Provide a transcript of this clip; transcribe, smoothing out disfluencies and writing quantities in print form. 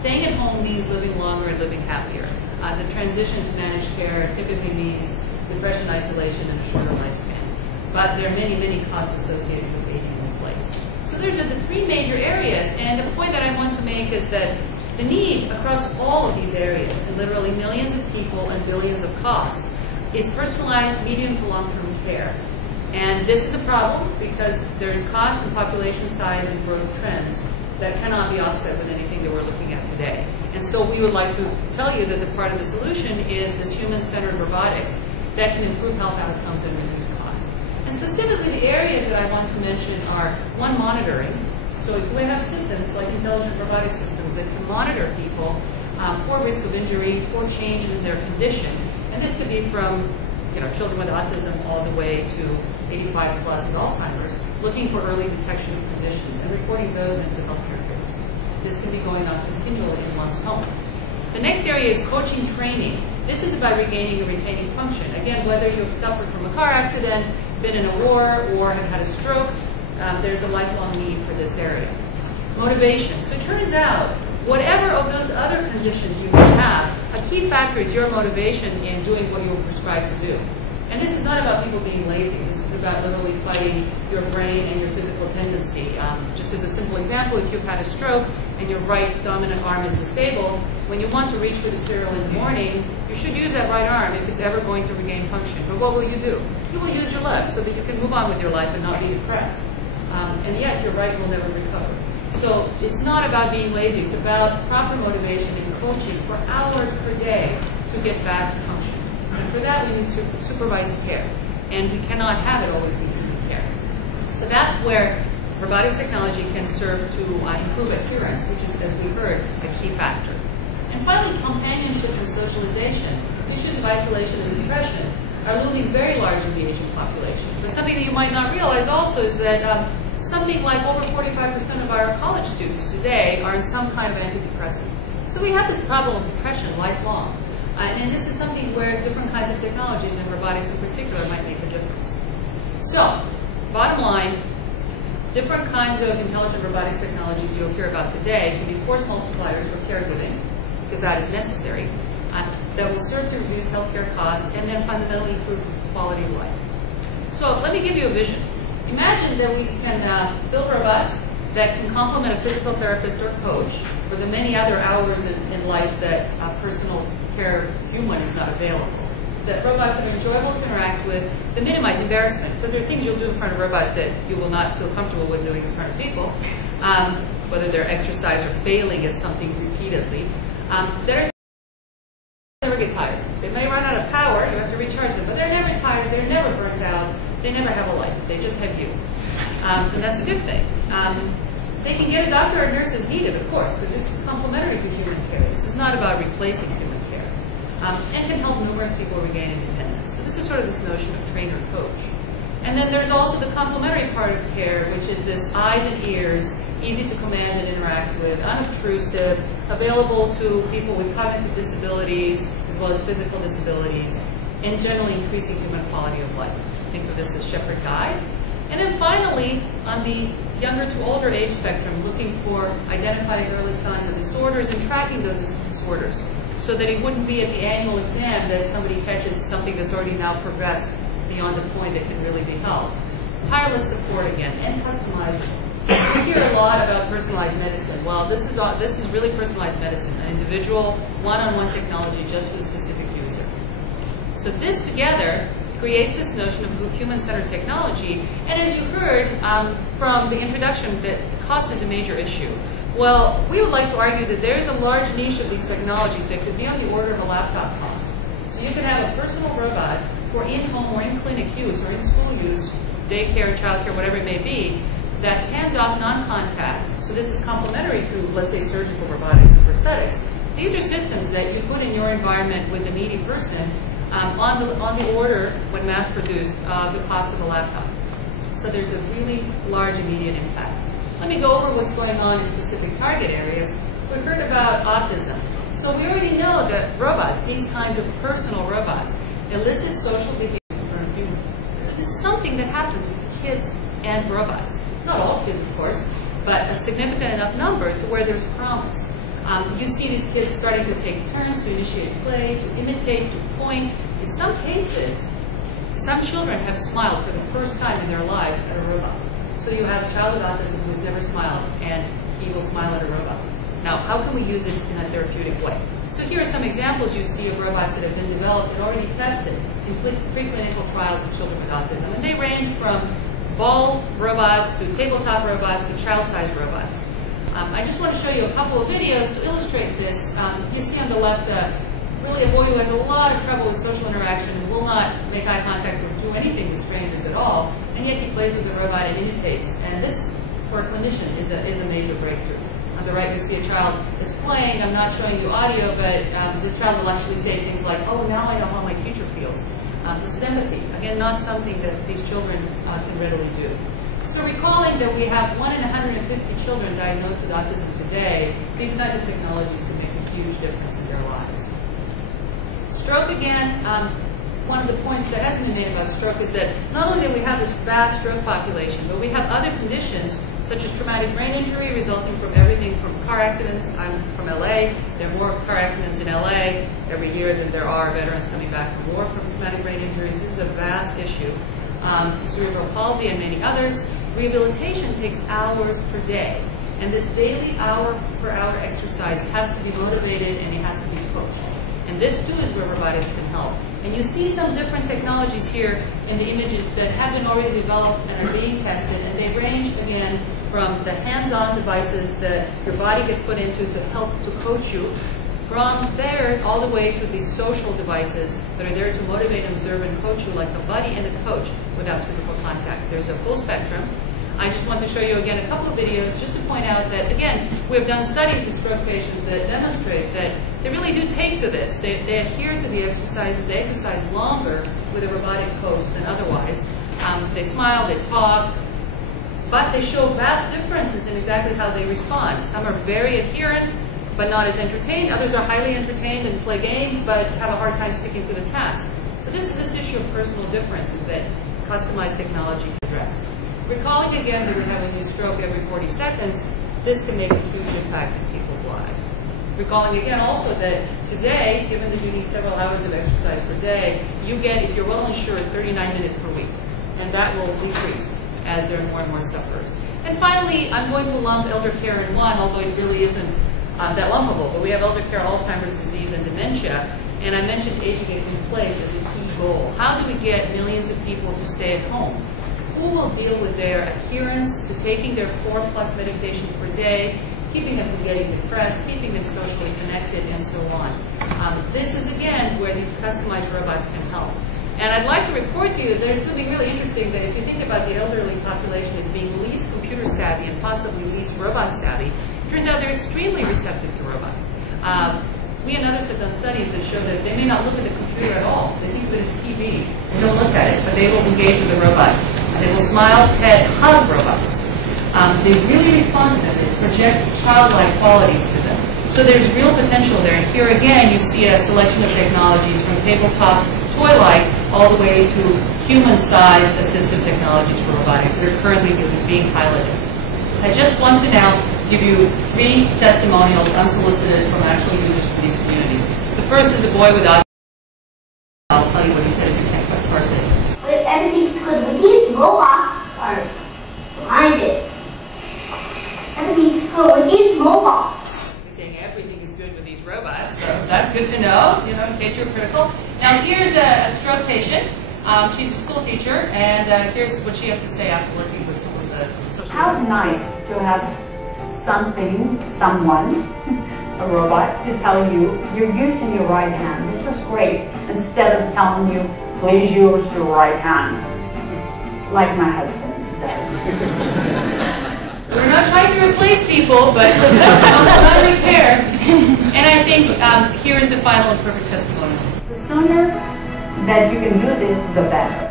Staying at home means living longer and living happier. The transition to managed care typically means depression, isolation, and a shorter lifespan. But there are many, many costs associated with aging in place. So those are the three major areas, and the point that I want to make is that the need across all of these areas, and literally millions of people and billions of costs, is personalized medium to long-term care. And this is a problem because there's cost and population size and growth trends that cannot be offset with anything that we're looking at today. And so we would like to tell you that the part of the solution is this human-centered robotics that can improve health outcomes and reduce costs. And specifically the areas that I want to mention are, one, monitoring. So if we have systems like intelligent robotic systems that can monitor people for risk of injury, for changes in their condition, and this could be from children with autism all the way to 85 plus with Alzheimer's, looking for early detection of conditions and reporting those into healthcare cares. This can be going on continually in one's home. The next area is coaching training. This is about regaining and retaining function. Again, whether you have suffered from a car accident, been in a war, or have had a stroke, there's a lifelong need for this area. Motivation. So it turns out, whatever of those other conditions you may have, a key factor is your motivation in doing what you were prescribed to do. And this is not about people being lazy. This is about literally fighting your brain and your physical tendency. Just as a simple example, if you've had a stroke and your right dominant arm is disabled, when you want to reach for the cereal in the morning, you should use that right arm if it's ever going to regain function. But what will you do? You will use your left so that you can move on with your life and not be depressed. And yet your right will never recover. So it's not about being lazy. It's about proper motivation and coaching for hours per day to get back to function. And for that, we need supervised care. And we cannot have it always be human care. So that's where robotics technology can serve to improve adherence, which is, as we heard, a key factor. And finally, companionship and socialization. Issues of isolation and depression are looming very large in the aging population. But something that you might not realize also is that something like over 45% of our college students today are in some kind of antidepressant. So we have this problem of depression lifelong. And this is something where different kinds of technologies, and robotics in particular, might make a difference. So, bottom line, different kinds of intelligent robotics technologies you'll hear about today can be force multipliers for caregiving, because that is necessary, that will serve to reduce healthcare costs and then fundamentally improve quality of life. So, let me give you a vision. Imagine that we can build robots that can complement a physical therapist or coach for the many other hours in life that a personal care human is not available. That robots that are enjoyable to interact with, that minimize embarrassment, because there are things you'll do in front of robots that you will not feel comfortable with doing in front of people, whether they're exercise or failing at something repeatedly. They never get tired. They may run out of power, you have to recharge them, but they're never tired, they're never burnt out, they never have a life, they just have you. And that's a good thing. They can get a doctor or nurse as needed, of course, because this is complementary to human care. This is not about replacing human care. And can help numerous people regain independence. So this is sort of this notion of trainer-coach. And then there's also the complementary part of care, which is this eyes and ears, easy to command and interact with, unobtrusive, available to people with cognitive disabilities as well as physical disabilities, and generally increasing human quality of life. Think of this as Shepherd Guide. And then finally, on the younger to older age spectrum, looking for identifying early signs of disorders and tracking those disorders so that it wouldn't be at the annual exam that somebody catches something that's already now progressed beyond the point that can really be helped. Tireless support again, and customizable. We hear a lot about personalized medicine. Well, this is really personalized medicine, an individual, one-on-one technology just for the specific user. So this together creates this notion of human-centered technology. And as you heard from the introduction, that cost is a major issue. Well, we would like to argue that there's a large niche of these technologies that could be on the order of a laptop cost. So you could have a personal robot for in-home or in-clinic use or in-school use, daycare, childcare, whatever it may be, that's hands-off, non-contact. So this is complementary to, let's say, surgical robotics and prosthetics. These are systems that you put in your environment with a needy person on the order, when mass-produced, the cost of a laptop. So there's a really large immediate impact. Let me go over what's going on in specific target areas. We heard about autism. So we already know that robots, these kinds of personal robots, elicit social behavior from humans. So this is something that happens with kids and robots. Not all kids, of course, but a significant enough number to where there's promise. You see these kids starting to take turns to initiate play, to imitate, to point. In some cases, some children have smiled for the first time in their lives at a robot. So you have a child with autism who has never smiled, and he will smile at a robot. Now, how can we use this in a therapeutic way? So here are some examples you see of robots that have been developed and already tested in preclinical trials of children with autism. And they range from ball robots to tabletop robots to child-sized robots. I just want to show you a couple of videos to illustrate this. You see on the left really a boy who has a lot of trouble with social interaction and will not make eye contact or do anything with strangers at all, and yet he plays with the robot and imitates. And this, for a clinician, is a major breakthrough. On the right, you see a child that's playing. I'm not showing you audio, but this child will actually say things like, "Oh, now I know how my teacher feels." This is empathy. Again, not something that these children can readily do. So recalling that we have 1 in 150 children diagnosed with autism today, these kinds of technologies can make a huge difference in their lives. Stroke, again, one of the points that hasn't been made about stroke is that not only do we have this vast stroke population, but we have other conditions such as traumatic brain injury resulting from everything from car accidents. I'm from LA. There are more car accidents in LA every year than there are veterans coming back from war from traumatic brain injuries. This is a vast issue. To cerebral palsy and many others. Rehabilitation takes hours per day. And this daily hour-per-hour exercise has to be motivated and it has to be coached. And this, too, is where robotics can help. And you see some different technologies here in the images that have been already developed and are being tested. And they range, again, from the hands-on devices that your body gets put into to help to coach you, from there all the way to these social devices that are there to motivate, observe, and coach you like a buddy and a coach without physical contact. There's a full spectrum. I just want to show you again a couple of videos just to point out that, again, we've done studies with stroke patients that demonstrate that they really do take to this. They adhere to the exercises. They exercise longer with a robotic coach than otherwise. They smile, they talk, but they show vast differences in exactly how they respond. Some are very adherent, but not as entertained. Others are highly entertained and play games, but have a hard time sticking to the task. So this is this issue of personal differences that customized technology can address. Recalling again that we have a new stroke every 40 seconds, this can make a huge impact in people's lives. Recalling again also that today, given that you need several hours of exercise per day, you get, if you're well insured, 39 minutes per week. And that will decrease as there are more and more sufferers. And finally, I'm going to lump elder care in one, although it really isn't that lumpable. But we have elder care, Alzheimer's disease, and dementia. And I mentioned aging in place as a key goal. How do we get millions of people to stay at home? Who will deal with their adherence to taking their 4+ medications per day, keeping them from getting depressed, keeping them socially connected, and so on? This is, again, where these customized robots can help. And I'd like to report to you that there's something really interesting that if you think about the elderly population as being least computer savvy and possibly least robot savvy, it turns out they're extremely receptive to robots. We and others have done studies that show that they may not look at the computer at all. They think of it as TV. They don't look at it, but they will engage with the robot. They will smile, pet, hug robots. They really respond to them. They project childlike qualities to them. So there's real potential there. And here again, you see a selection of technologies from tabletop, toy-like, all the way to human-sized assistive technologies for robotics that are currently being piloted. I just want to now give you 3 testimonials unsolicited from actual users from these communities. The first is a boy with autism. I'll tell you what he said if you can't quite parse it. Everything's good, but these robots are blinded. Everything's good with these robots. He's saying everything is good with these robots, so that's good to know, in case you're critical. Now here's a stroke patient. She's a school teacher, and here's what she has to say after working with some of the social. How nice to have someone, a robot, to tell you you're using your right hand. This was great. Instead of telling you, please use your right hand, like my husband does. We're not trying to replace people, but not repair. And I think here is the final and perfect testimonial. The sooner that you can do this, the better.